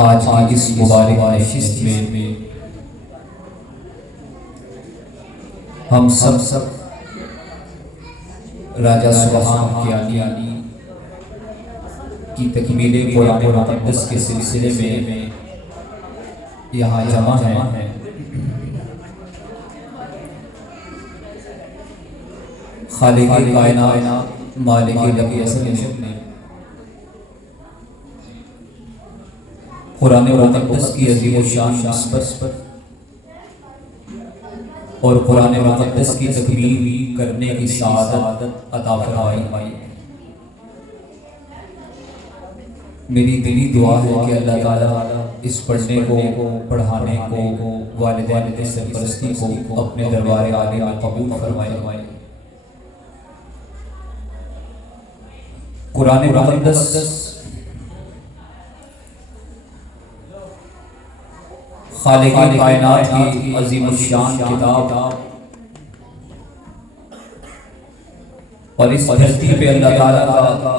آج کی اس مبارک نشست میں ہم سب راجہ سبحان کی عالی کی تکمیل قرآن مقدس کے سلسلے میں یہاں جمع ہیں۔ خالق کائنات مالک الازل نے قرآن مقدس کی عظیم الشان نسبت اور قرآن مقدس کی تکمیل کرنے کی سعادت عطا فرمائی۔ میری دلی دعا ہے کہ اللہ تعالیٰ اس پڑھنے کو، پڑھانے کو، والدین کی سرپرستی کو اپنے دربار عالی میں قبول فرمائے۔ قرآن مقدس خالق کائنات کی عظیم الشان کتاب اور اس دھرتی پہ اللہ تعالیٰ کا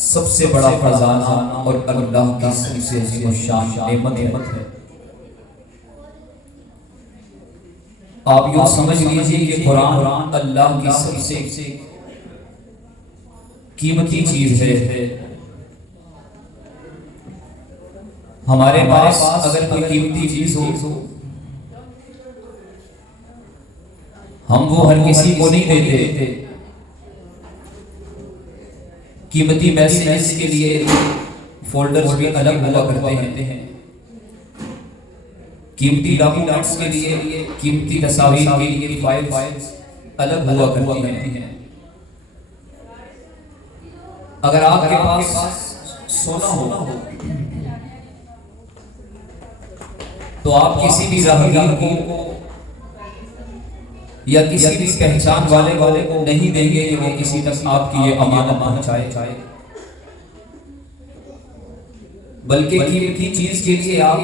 سب سے بڑا خزانہ اور اللہ کی سب سے عظیم الشان نعمت ہے۔ آپ یوں سمجھ لیجیے کہ قرآن اللہ کی سب سے قیمتی چیز ہے۔ ہمارے پاس اگر کوئی قیمتی چیز ہو ہم وہ ہر کسی کو نہیں دیتے۔ قیمتی میسیجز کے لیے فولڈرز بھی الگ ہوا کرتے ہیں، قیمتی ڈاکومنٹس کے لیے، قیمتی تصاویر کے لیے فائلز الگ ہوا کرتی ہیں۔ اگر آپ کے پاس سونا ہو تو آپ کسی بھی راہگیر کو یا کسی بھی پہچان والے کو نہیں دیں گے کہ وہ کسی تک آپ کی یہ امانت پہنچائے، بلکہ قیمتی چیز کے لیے آپ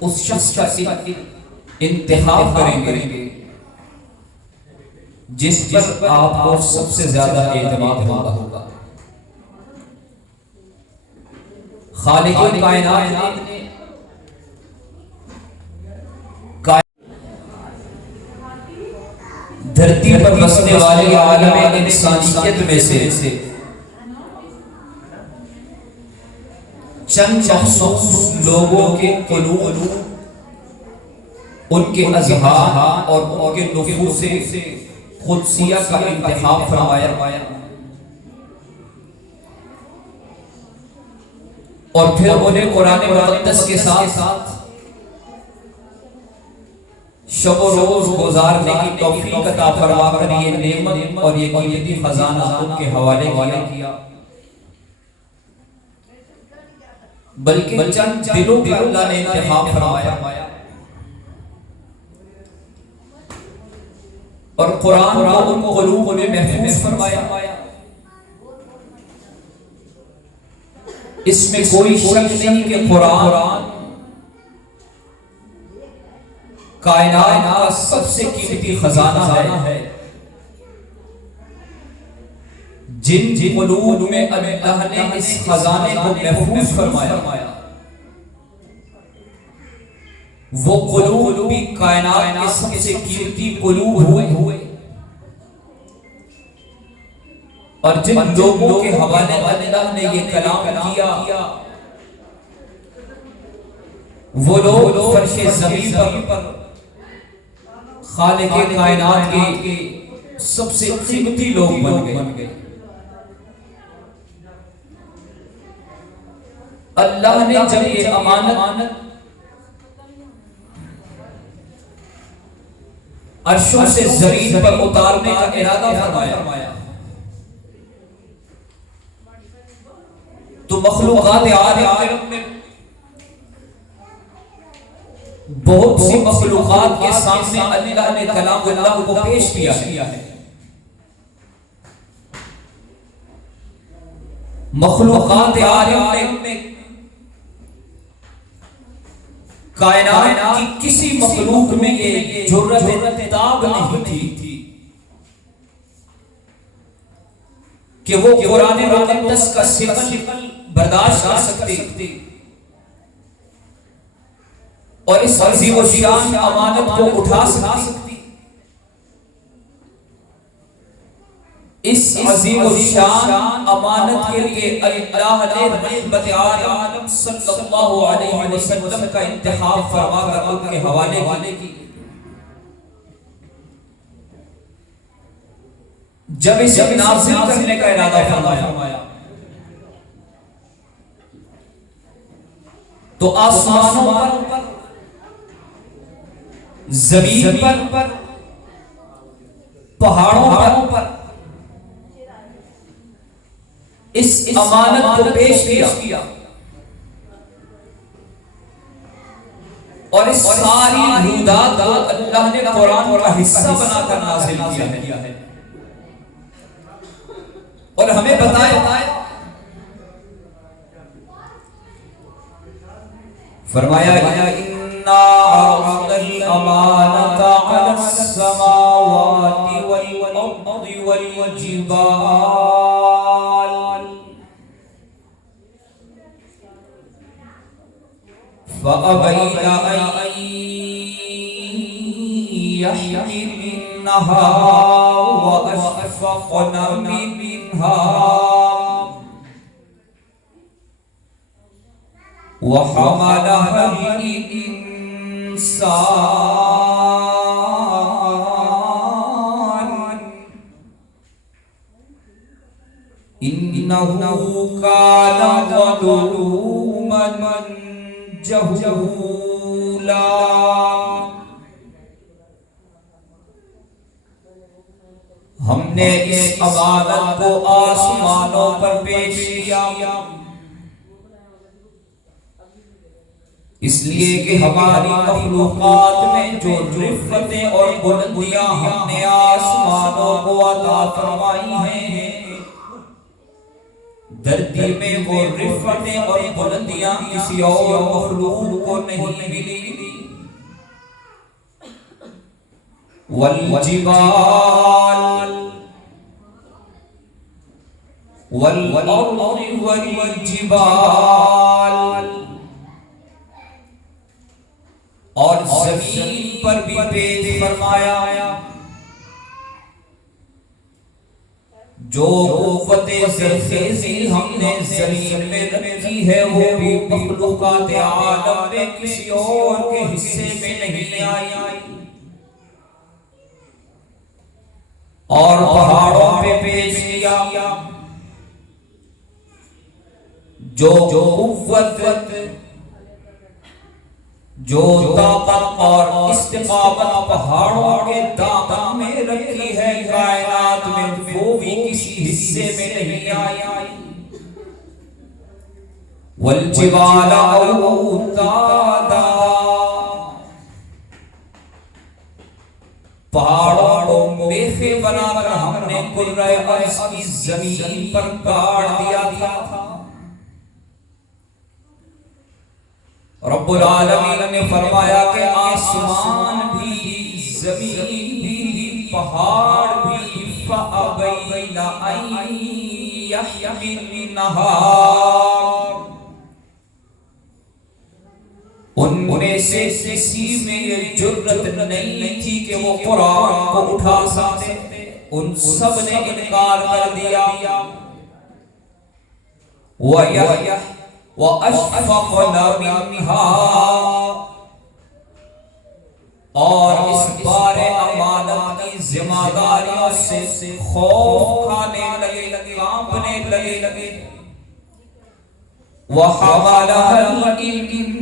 اس شخص کا انتخاب کریں گے جس پر آپ کو سب سے زیادہ اعتماد ہوگا۔ خالق کائنات نے دھرتی پر بسنے والے عالم انسانیت میں سے چند مخصوص لوگوں کے قلوب، ان کے اذہان اور ان کے نفوس قدسیہ کا انتخاب فرمایا اور پھر انہیں قرآن مقدس کے ساتھ شب و روز گزارنے کی توفیق عطا فرما کر یہ نعمت اور یہ قیمتی خزانہ ان کے حوالے کیا، بلکہ چند دلوں کا اللہ نے انتخاب فرمایا اور قرآن کو ان قلوب میں محفوظ فرمایا۔ اس میں کوئی شک نہیں کہ قرآن کائنات کا سب سے قیمتی خزانہ ہے۔ جن قلوب میں اللہ نے اس خزانے کو محفوظ فرمایا وہ قلوب بھی کائنات کے سب سے قیمتی قلوب ہوئے، اور جن لوگوں کے حوالے اللہ نے یہ کلام کیا وہ لوگ فرش زمین پر خالق کائنات کے سب سے قیمتی لوگ بن گئے۔ اللہ نے جب یہ امانت عرشوں سے زمین پر اتارنے کا ارادہ فرمایا تو مخلوقات عالم میں بہت سی مخلوقات کے سامنے اللہ نے کلام اللہ کو پیش کیا ہے۔ مخلوقات عالم میں کائنات کی کسی مخلوق میں یہ جرأت تاب نہیں تھی کہ وہ قرآن مقدس کا ثقل برداشت کر سکتے اور اس عظیم الشان امانت کو اٹھا سکتی. اس عظیم الشان امانت کے لیے اللہ نے رحمت عالم صلی اللہ علیہ وسلم کا انتخاب فرما کر ان کے حوالے کی. جب اسے نازل کرنے کا ارادہ فرمایا تو آسمانوں پر، زمین پر، پہاڑوں پر اس امانت کو پیش کیا اور اس ساری موجودات کو اللہ نے قرآن کا حصہ بنا کر نازل کیا ہے اور ہمیں بتایا. فرمایا اِنَّا عَرَضْنَا الْأَمَانَةَ عَلَى السَّمَاوَاتِ وَالْأَرْضِ وَالْجِبَالِ فَأَبَيْنَ أَن يَحْمِلْنَهَا وَأَشْفَقْنَ مِنْهَا وَحَمَلَهَا الْإِنسَانُ إِنَّهُ كَانَ ظَلُومًا جَهُولًا. ہم نے اس امانت کو آسمانوں پر پیش کیا اس لیے کہ ہماری مخلوقات میں جو رفتیں اور بلندیاں ہم نے آسمانوں کو عطا فرمائی ہیں، دھرتی میں وہ رفتیں اور بلندیاں کسی اور مخلوق کو نہیں ملی. والجبال والأرض والجبال اور زمین پر بھی پیش فرمایا. جو قوت زرخیزی ہم نے زمین میں رکھی ہے وہ بھی مخلوقات عالم میں کسی اور کے حصے میں نہیں آئی. اور پہاڑوں پہ پیش کیا جو قوت، جو طاقت اور استقامت پہاڑوں کے دامن میں رکھی ہے کائنات میں، وہ بھی کسی حصے میں نہیں آئی. والجبال اوتادا، پہاڑوں کو میخے بنا کر ہم نے کرۂ ارض کی زمین پر گاڑ دیا تھا. رب العالمین نے فرمایا کہ آسمان بھی، زمین بھی، پہاڑ بھی فَأَبَيْنَ أَن يَحْمِلْنَهَا، ان میں سے کسی میں یہ جرت نہیں تھی کہ وہ قرآن کو اٹھا سکتے، ان سب نے انکار کر دیا. وَأَشْفَقْنَ مِنْهَا، اور اس بار امانت کی ذمہ داریوں سے خوف کھانے لگے، کانپنے لگے. وَحَمَلَهَا الْإِنسَانُ،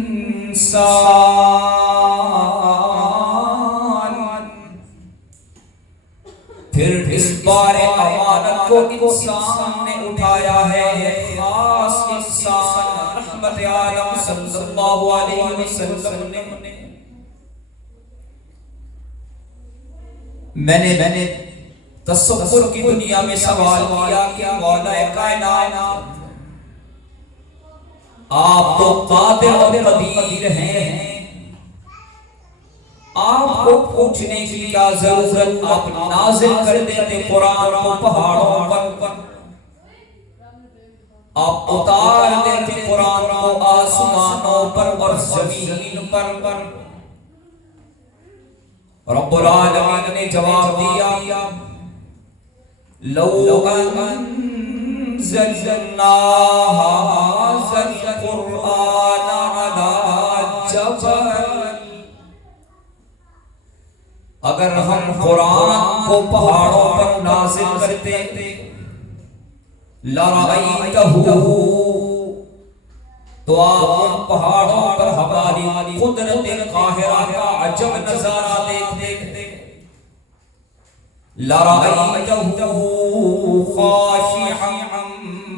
پھر اس بار امانت کو انسان نے اٹھایا ہے، خاص انسان رحمت عالم صلی اللہ علیہ وسلم نے. میں نے تصور کی دنیا میں سوال کیا کہ مولا کائنات، آپ تو قادر اور قدیر ہیں، آپ کو پوچھنے کی کیا ضرورت، آپ نازل کر دیتے قرآن کو پہاڑوں پر. آپ اتار دیتے قرآن کو آسمانوں پر اور زمین پر۔ رب العالمین نے جواب دیا لو انزلنا هذا القرآن على جبل، اگر ہم قرآن کو پہاڑوں پر نازل کرتے لرأيته، تو آپ ان پہاڑوں پر ہماری قدرت قاہرہ کا عجب نظارہ دیکھتے، لرأيته خاشعا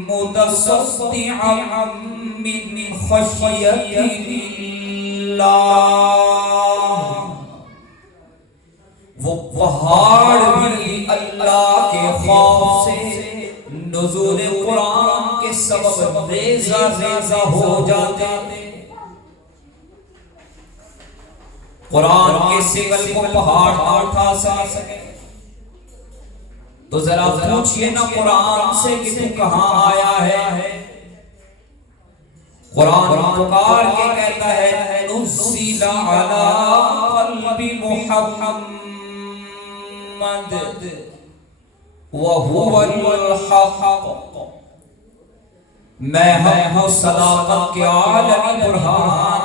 متصدعا من خشية الله، وہ پہاڑ بھی اللہ کے خوف سے نزول قرآن کے سبب ریزہ ریزہ ہو جاتے۔ قرآن کے سگل کو پہاڑ نہ اٹھا سکے تو ذرا پوچھئے نا قرآن سے کہ تو کہاں آیا ہے؟ قرآن پکار کے کہتا ہے نزل علی قلب محمد وَهُوَ الْحَقُّ، میں ہوں صداقت کے عالمی برہان،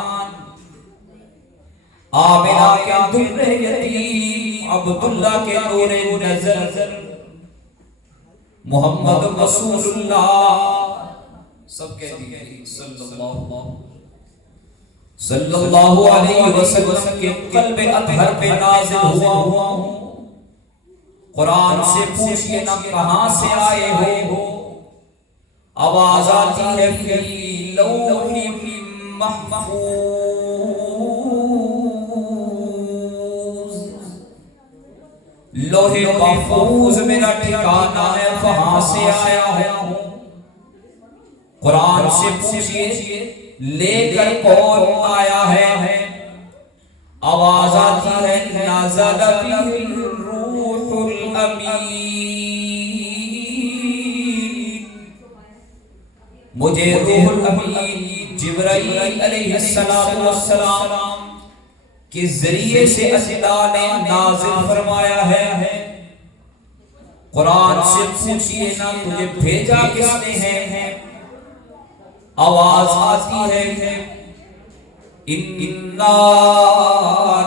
آمنہ کے در یتیم، عبداللہ کے نور نظر، محمد رسول اللہ، سب کہتی ہیں صلی اللہ علیہ وسلم کے قلب اطہر پہ نازل ہوا ہوں۔ قرآن سے پوچھئے نا کہاں سے آئے ہو؟ آواز آتی ہے فی لوح محفوظ، لوح محفوظ میرا ٹھکانہ ہے، وہاں سے آیا ہوں۔ قرآن سے پوچھئے لے کر کون آیا ہے؟ آواز آتی ہے نازل بہ الروح الامین، مجھے روح الامین جبرائیل علیہ السلام کے ذریعے سے اللہ نے نازل فرمایا ہے۔ قرآن سے پوچھئے نا تجھے بھیجا کس نے ہے؟ آواز آتی ہے اِنَّا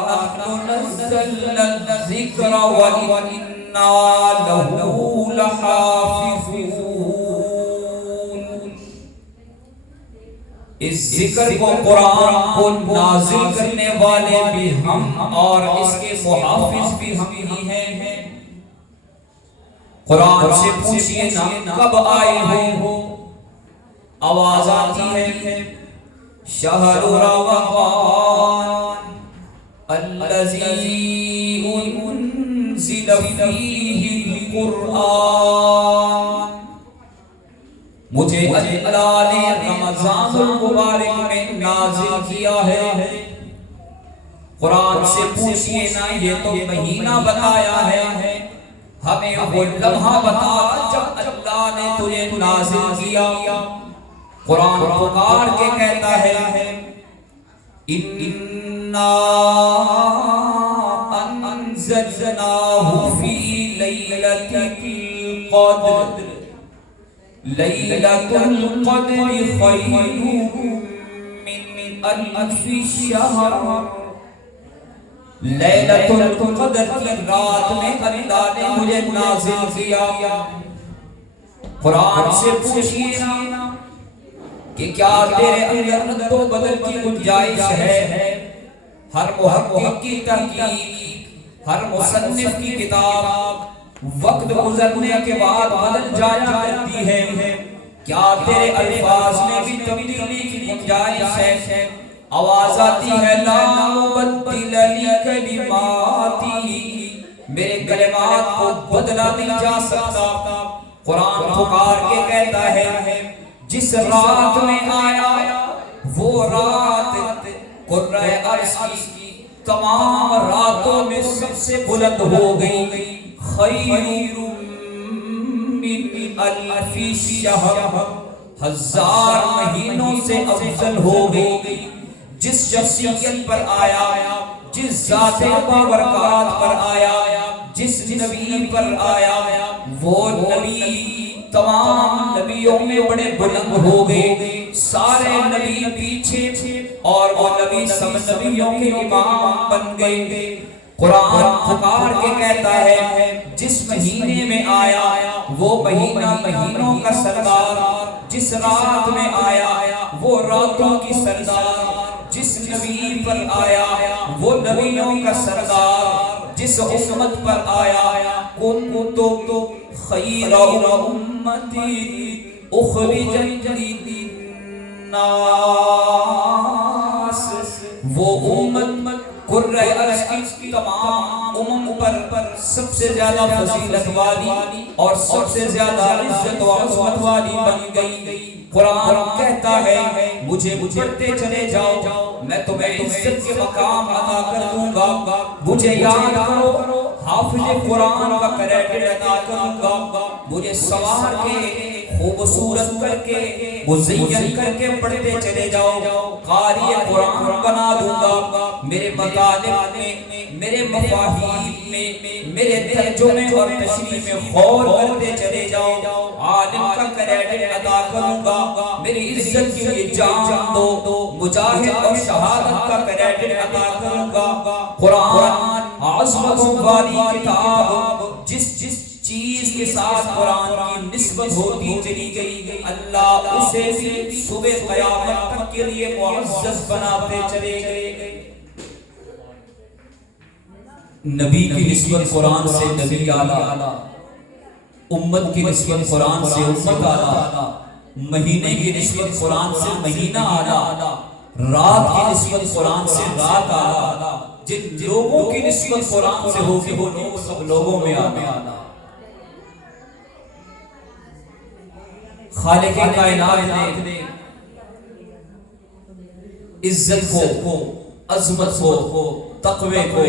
نَحْنُ نَزَّلْنَا الذِّكْرَ وَإِنَّا لَهُ لَحَافِظُونَ، اس ذکر کو قرآن کو نازل کرنے والے بھی ہم اور اس کے محافظ بھی ہم ہی ہیں۔ قرآن سے پوچھئے نا کب آئے ہو؟ آواز آتی ہے شہر رمضان الذی انزل فیہ القرآن، مجھے اللہ نے رمضان المبارک میں نازل کیا ہے۔ قرآن سے پوچھئے نا یہ تو مہینہ بتایا ہے، ہمیں وہ لمحہ بتا جب اللہ نے تجھے نازل کیا۔ قرآن پکار کے کہتا ہے اِنَّا أَنزَلْنَاهُ فِي لَيْلَةِ الْقَدْرِ، لَيْلَةُ الْقَدْرِ خَيْرٌ مِّنْ أَلْفِ شَهْرٍ، لیلۃ القدر کی رات میں اللہ نے مجھے نازل کیا۔ قرآن سے پوچھئے نا کہ کیا تیرے اندر رد و بدل کی گنجائش ہے؟ ہر محقق کی تحقیق، ہر مصنف کی کتاب وقت گزرنے کے بعد بدل جایا کرتی ہے، کیا تیرے الفاظ میں بھی تبدیلی کی گنجائش ہے؟ آواز آتی ہے لا مبدل لکلماتی، میرے کلمات کو بدلا نہیں جا سکتا۔ قرآن پکار کے کہتا ہے جس رات میں آیا وہ رات قرۂ عرش کی تمام راتوں میں سب سے بلند ہو گئی، خیر من الف شہر، 1000 مہینوں سے افضل ہو گئی. جس شخصیت پر آیا، جس ذات بابرکات پر آیا، جس نبی پر آیا، وہ نبی تمام نبیوں میں بڑے بلند ہو گئے، سارے نبی پیچھے، اور وہ نبی سب نبیوں کے امام بن گئے. قرآن پکار کے کہتا ہے جس مہینے میں آیا وہ مہینہ مہینوں کا سردار، جس رات میں آیا وہ راتوں کی سردار، جس نبی پر آیا وہ نبیوں کا سردار، جس امت پر آیا کنتم خیر امت اخرجت للناس، وہ امت قرۂ ارض کی تمام امم پر سب سے زیادہ فضیلت والی اور سب سے زیادہ عزت و عظمت والی بن گئی. قرآن کہتا ہے مجھے پڑھتے چلے جاؤ، میں تمہیں عزت کے مقام عطا کر دوں گا. مجھے یاد کرو، حافظ قرآن کا کریڈٹ عطا کروں گا. مجھے سوار کے خوبصورت کر کے مزین کر کے پڑھتے چلے جاؤ، قاری قرآن بنا دوں گا. میرے مطالب میں، میرے مفاہیم میں، میرے ترجمے اور تشریح میں غور کرتے چلے جاؤ. عالم کا کریڈٹ عطا کروں گا، میری عزت کے لیے جان دو. مجاہد اور شہادت کا کریڈٹ عطا کروں گا. قرآن عظمت والی کتاب، جس چیز کے ساتھ قرآن کی نسبت ہوتی چلی گئی، اللہ اسے بھی صبح قیامت تک کے لیے معزز بناتے چلے گئے. نبی کی نسبت قرآن سے نبی اعلیٰ، امت کی نسبت قرآن سے امت اعلیٰ، مہینے کی نسبت قرآن سے مہینہ اعلیٰ، رات کی نسبت قرآن سے رات اعلیٰ. جن لوگوں کی نسبت قرآن سے ہوگی وہ لوگ سب لوگوں میں اعلیٰ. خالق کائنات نے عزت کو، عظمت کو، تقوی کو،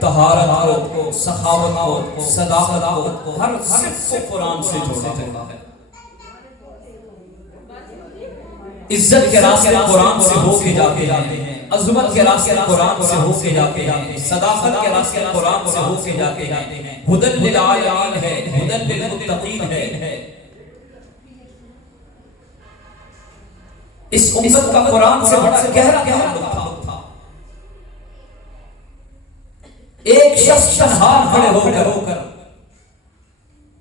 طہارت کو، سخاوت کو، صداقت کو، ہر صفت کو قرآن سے جوڑا ہے. عزت کے راستے قرآن سے ہو کے جاتے ہیں، عظمت کے راستے قرآن سے ہو کے جاتے ہیں، صداقت کے راستے قرآن سے ہو کے جاتے ہیں. ہدی للعالمین ہے، ہدی للمتقین ہے. اس امت کا قرآن سے بڑا گہرا تعلق تھا. ایک شخص تنہا کھڑے ہو کر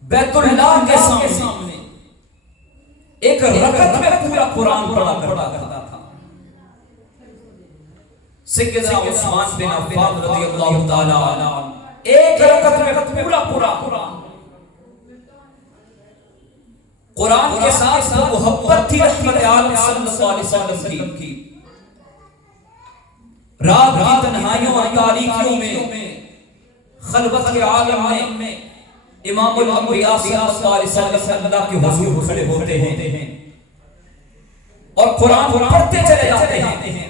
بیت اللہ کے سامنے ایک رکعت میں پورا قرآن پڑھا کرتا تھا. سیدنا عثمان بن عفان رضی اللہ تعالی عنہ ایک رکعت میں پورا قرآن کے ساتھ محبت تھی رحمت عالم صلی اللہ علیہ وسلم کی. رات کی تنہائیوں اور تاریکیوں میں، خلوت کے عالم میں امام الانبیاء صلی اللہ علیہ وسلم اللہ کے حضور کھڑے ہوتے ہیں اور قرآن پڑھتے چلے جاتے ہیں.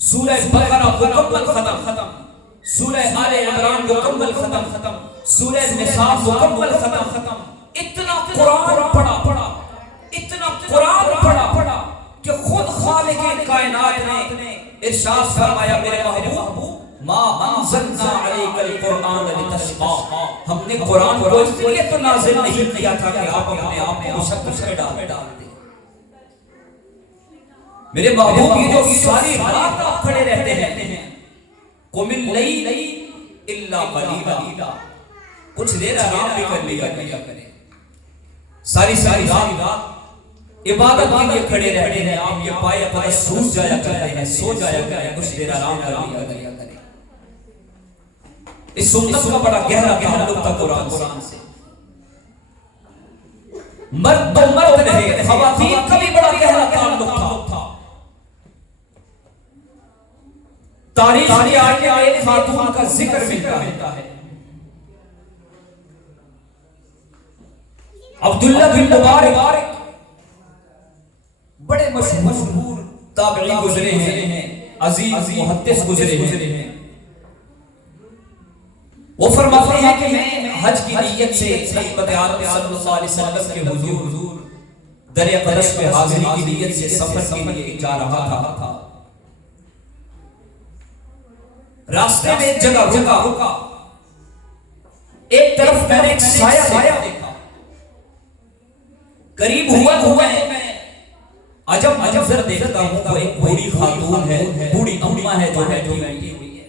سورہ بقرہ مکمل ختم، سورہ آل عمران مکمل ختم، سورہ نساء مکمل ختم. اتنا قرآن پڑھا، اتنا قرآن پڑھا کہ خود خالق کائنات نے ارشاد فرمایا میرے محبوب ما انزلنا علیک القرآن لتشقى، ہم نے قرآن کو اس لیے تو نازل نہیں کیا تھا کہ آپ اپنے آپ کو مشقت میں ڈال دیں. میرے محبوب یہ جو ساری رات آپ کھڑے رہتے ہیں، قم اللیل الا قلیلا، کچھ دیر آرام بھی کر لیا کریں. ساری رات عبادت کے لیے کھڑے رہتے ہیں. آپ یہ پائے پتہ سوچ جایا کرتے ہیں، سو جایا کرتے ہیں، کچھ دیر آرام کر لیا کریں. اس سنت کا بڑا گہرا تعلق تھا قرآن سے. مرد تو مرد رہے، خواتین کا بھی بڑا گہرا تعلق تھا. تاریخ میں آگے ایک خاتون کا ذکر ملتا ہے، عبداللہ بن مبارک، بڑے مشہور تابعی گزرے ہیں، عظیم محدث گزرے ہیں. وہ فرماتے ہیں کہ میں حج کی نیت سے رحمت عالم صلی اللہ علیہ وسلم کے حضور در اقدس میں حاضری کی نیت سے سفر کے لیے جا رہا تھا. راستے میں ایک جگہ رکا. ایک طرف میں نے ایک سایہ دیکھا. قریب ہوا تو میں عجب منظر دیکھتا ہوں. وہ ایک بوڑھی خاتون ہے, بوڑھی اماں ہے جو بیٹھی ہوئی ہے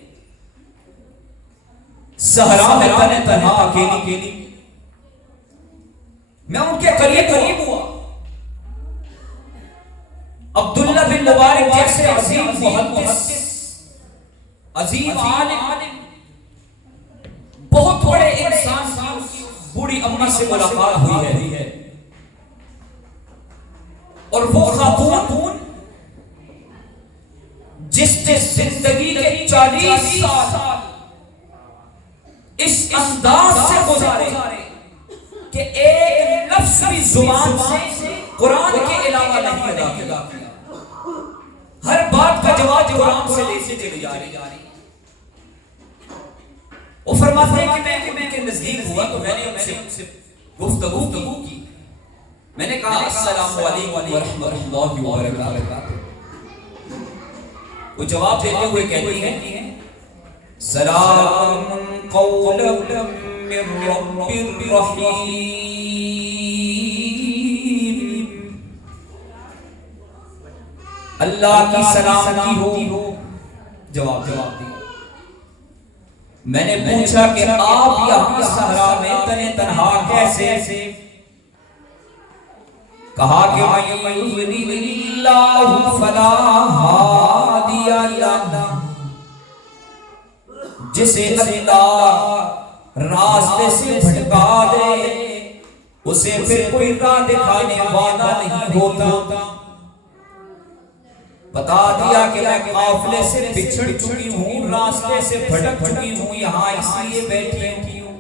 صحرا میں تنہا اکیلی. میں ان کے قریب ہوا. عبداللہ بن مبارک جیسے عظیم محدث, عظیم عالم, بہت بڑے انسان کی بوڑھی اماں سے ملاقات ہوئی ہے. اور وہ خاتون جس نے زندگی کے 40 سال اس انداز سے گزارے کہ ایک لفظ بھی زبان سے قرآن کے علاوہ نہیں ادا کیا. ہر بات کا جواب قرآن سے لیتے چلی جا رہی. وہ فرماتے ہیں کہ میں ان کے نزدیک ہوا تو میں نے ان سے گفتگو کی. میں نے کہا السلام علیکم ورحمۃ اللہ وبرکاتہ. وہ جواب دیتے ہوئے کہتی ہیں سلام قولا من رب رحیم. اللہ کی سلامتی ہو. جواب دیا. میں نے پوچھا کہ آپ یہاں صحرا میں تنہا کیسے؟ کہا کہ من یضلل اللہ فلا ہادی لہ. جسے اللہ راستے سے بھٹکا دے اسے پھر کوئی راہ دکھانے والا نہیں ہوتا. بتا دیا کہ میں قافلے سے بچھڑ چکی ہوں, راستے سے بھٹک چکی ہوں, یہاں اس لیے بیٹھی ہوں.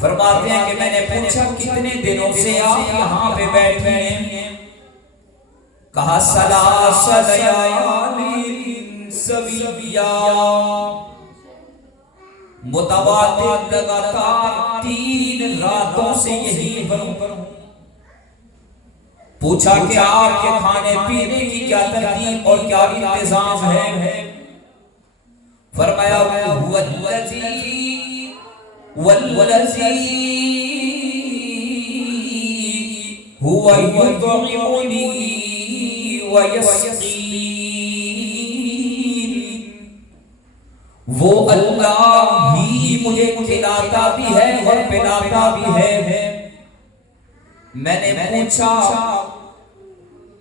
فرماتے ہیں کہ میں نے پوچھا کتنے دنوں سے آپ یہاں پہ بیٹھے ہیں؟ کہا ثلاث لیال سویا. متواتر لگاتار 3 راتوں سے یہی پر. پوچھا کہ آپ کے کھانے پینے کی کیا ترتیب اور کیا انتظام ہے؟ فرمایا والذی هو یطعمنی ویسقین. وہ اللہ ہی مجھے کھلاتا بھی ہے اور پلاتا بھی ہے. میں نے پوچھا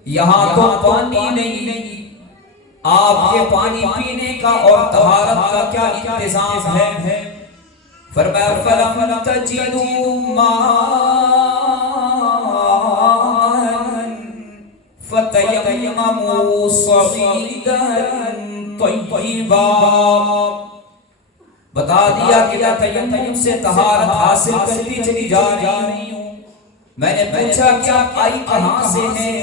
یہاں تو پانی نہیں, آپ کے پانی پینے کا اور طہارت کا کیا انتظام ہے؟ فرمایا فلم تجدوا ماء فتیمموا صعیدا طیبا. بتا دیا کہ میں تیمم سے طہارت حاصل کرتی چلی جا رہی ہوں. میں نے پوچھا کیا آئی کہاں سے ہے؟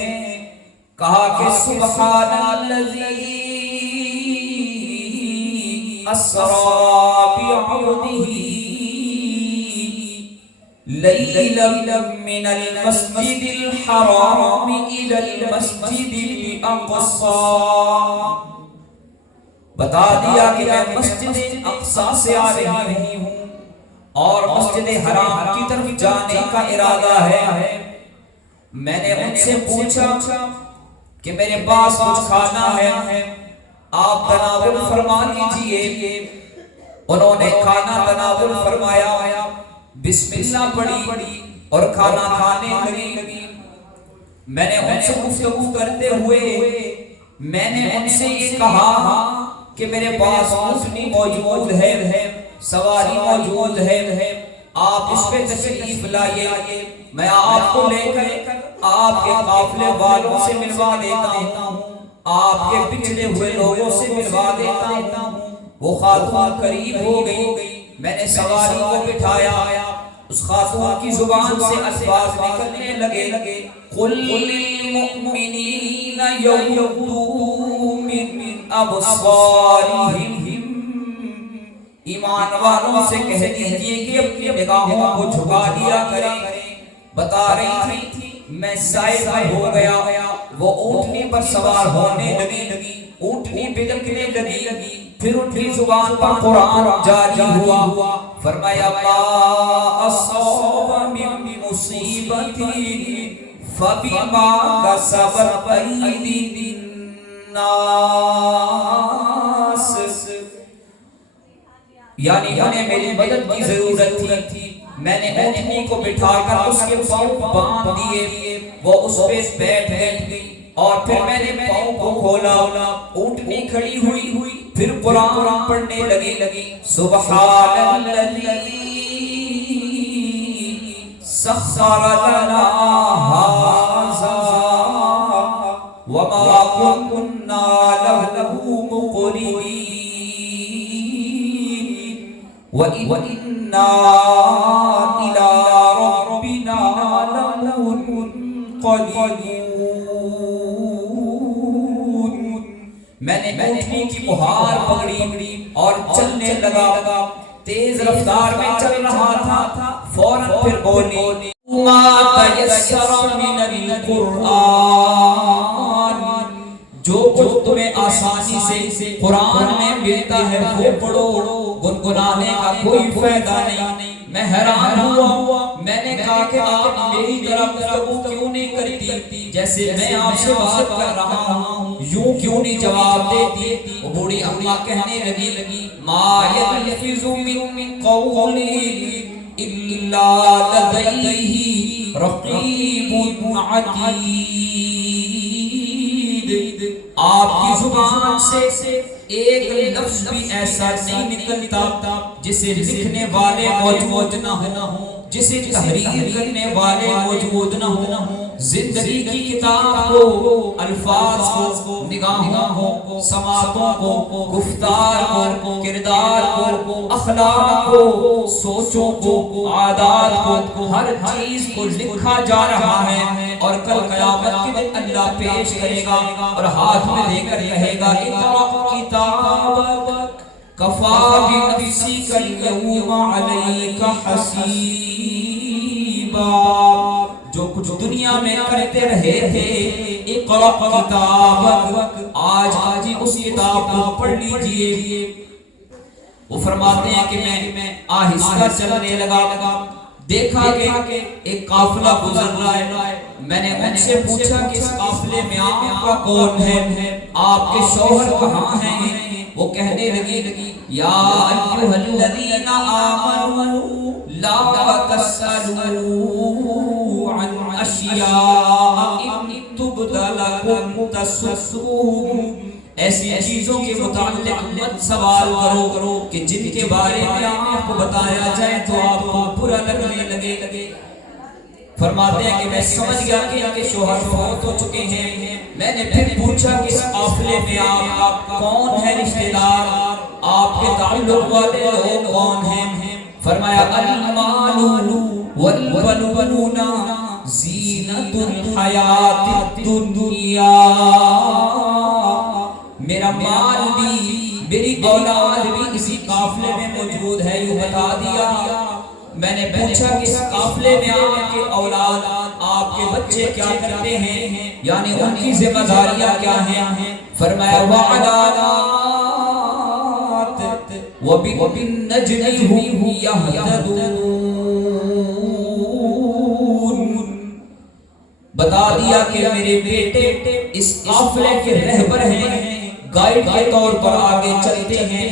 کہا کہ سبحان الذی اسری بعبدہ لیلا من المسجد الحرام الى المسجد الاقصی. بتا دیا کہ میں مسجد اقصی سے آ رہی ہوں اور مسجد حرام کی طرف جانے کا ارادہ ہے. میں نے ان سے پوچھا کہ میرے پاس کچھ کھانا ہے, آپ تناول فرما لیجئے. انہوں نے کھانا تناول فرمایا, بسم اللہ پڑھی اور کھانا کھانے لگی. میں نے ان سے گفتگو کرتے ہوئے میں نے ان سے یہ کہا کہ میرے پاس اونٹنی موجود ہے, سواری موجود ہے, آپ اس پہ تشریف لائیے, میں آپ کو لے کر آپ کے قافلے والوں سے ملوا دیتا ہوں, آپ کے پچھڑے ہوئے لوگوں سے ملوا دیتا ہوں. وہ خاتون قریب ہو گئی. میں نے سواری کو بٹھایا. اس خاتون کی زبان سے الفاظ نکلنے لگے قل للمؤمنین یغضوا من ابصارہم. ایمان والوں سے کہہ دیجئے کہ اپنی نگاہوں کو جھکا دیا کریں. بتا رہی تھی میں سائر میں ہو گیا، وہ اونٹنی پر سوار ہونے لگی، اونٹنی بلکنے لگی، پھر ان کی زبان پر قرآن جاری ہوا، فرمایا ما اصاب من مصیبت فبما کسبت ایدی الناس، یعنی انہیں میری مدد کی ضرورت تھی، میں نے اونٹنی کو بٹھا کر اس کے پاؤں باندھ دیے، وہ اس پہ بیٹھ گئی، اور پھر میں نے پاؤں کو کھولا، اونٹنی کھڑی ہوئی، پھر قرآن پڑھنے لگی، سبحان الذی سخر لنا ھذا وما كنا له مقرنین وَإِنَّا إِلَىٰ رَبِّنَا لَمُنْقَلِبُونَ۔ میں نے اونٹنی کی مہار پکڑی اور چلنے لگا، تیز رفتار میں چل رہا تھا، فوراً پھر بولی مَا تَيَسَّرَ مِنَ الْقُرْآنِ، جو کچھ تمہیں آسانی سے قرآن میں ملتا ہے وہ پڑھو، گنگنانے کا کوئی فائدہ نہیں۔ میں حیران ہوا، میں نے کہا کہ آپ میری طرف گفتگو کیوں نہیں کرتی، جیسے میں آپ سے بات کر رہا ہوں، یوں کیوں نہیں جواب دیتی؟ وہ بوڑھی اماں کہنے لگی ما یلفظ من قول الا لدیہ رقیب عتید، آپ کی زبان سے ایک لفظ بھی ایسا نہیں نکلتا جسے لکھنے والے موجود نہ ہوں، جسے تحریر کرنے والے موجود نہ ہوں۔ زندگی کی کتاب کو، الفاظ کو، نگاہوں کو، سماعتوں کو، گفتار کو، کردار کو، اخلاق کو، سوچوں کو، عادات کو، ہر چیز کو لکھا جا رہا ہے، اور کل قیامت کے دن اللہ پیش کرے گا اور ہاتھ میں دے کر کہے گا اقرأ کتابک کفا بنفسک اليوم علیک حسیبا، جو کچھ دنیا میں کرتے رہے تھے اقرأ کتابک، آج ہی اس کتاب کو پڑھ لیجئے۔ وہ فرماتے ہیں کہ میں آہستہ چلنے لگا، دیکھا کہ ایک قافلہ گزر رہا ہے، میں نے ان سے پوچھا کہ اس قافلے میں آپ کا کون ہے، آپ کے شوہر کہاں ہیں؟ وہ کہنے لگی یا ایھا الذین آمنوا لا تسألوا عن اشیاء ان تبد لکم تسؤکم، ایسی چیزوں کے متعلق مت سوال کرو کہ جن کے بارے میں آپ کو بتایا جائے تو آپ کو برا لگنے لگے۔ فرماتے ہیں کہ میں سمجھ گیا کہ ان کے شوہر فوت ہو چکے ہیں، میں نے پھر پوچھا کہ اس قافلے میں آپ کون ہے رشتہ دار، آپ کے تعلق والے لوگ کون ہیں؟ فرمایا المال والبنون زینت الحیات الدنیا، میرا مال بھی، میری اولاد بھی اسی قافلے میں موجود ہے، یوں بتا دیا۔ میں نے پوچھا کہ اس قافلے میں آپ کے اولاد، آپ کے بچے کیا کرتے ہیں، یعنی ان کی ذمہ داریاں کیا ہیں؟ فرمایا وعلامات وبالنجم هم يهتدون، بتا دیا کہ میرے بیٹے اس قافلے کے رہبر ہیں، گائیڈ کے طور پر آگے چلتے ہیں۔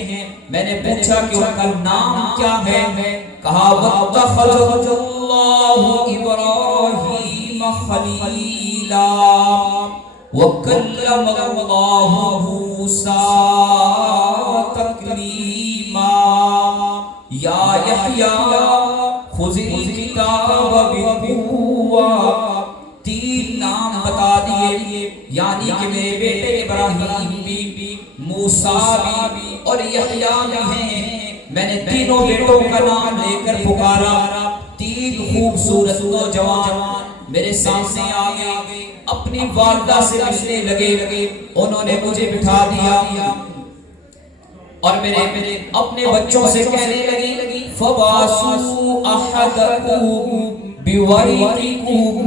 میں نے پوچھا کہ ان کا نام کیا ہے، کہا واتخذ اللہ ابراہیم خلیلا وکلم اللہ موسیٰ تکلیما یا یحییٰ خذ الکتاب بقوہ، تین نام بتا دیے، یعنی کہ میرے بیٹے ابراہیم بھی، موسیٰ بھی اور یحییٰ بھی ہیں۔ میں نے تینوں بیٹوں کا نام لے کر پکارا، تین خوبصورت نوجوان میرے سامنے آ گئے، اپنی والدہ سے ملنے لگے، انہوں نے مجھے بٹھا دیا اور میرے اپنے بچوں سے کہنے لگی فَبَعَثُوا أَحَدَكُمْ بِوَرِقِكُمْ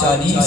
40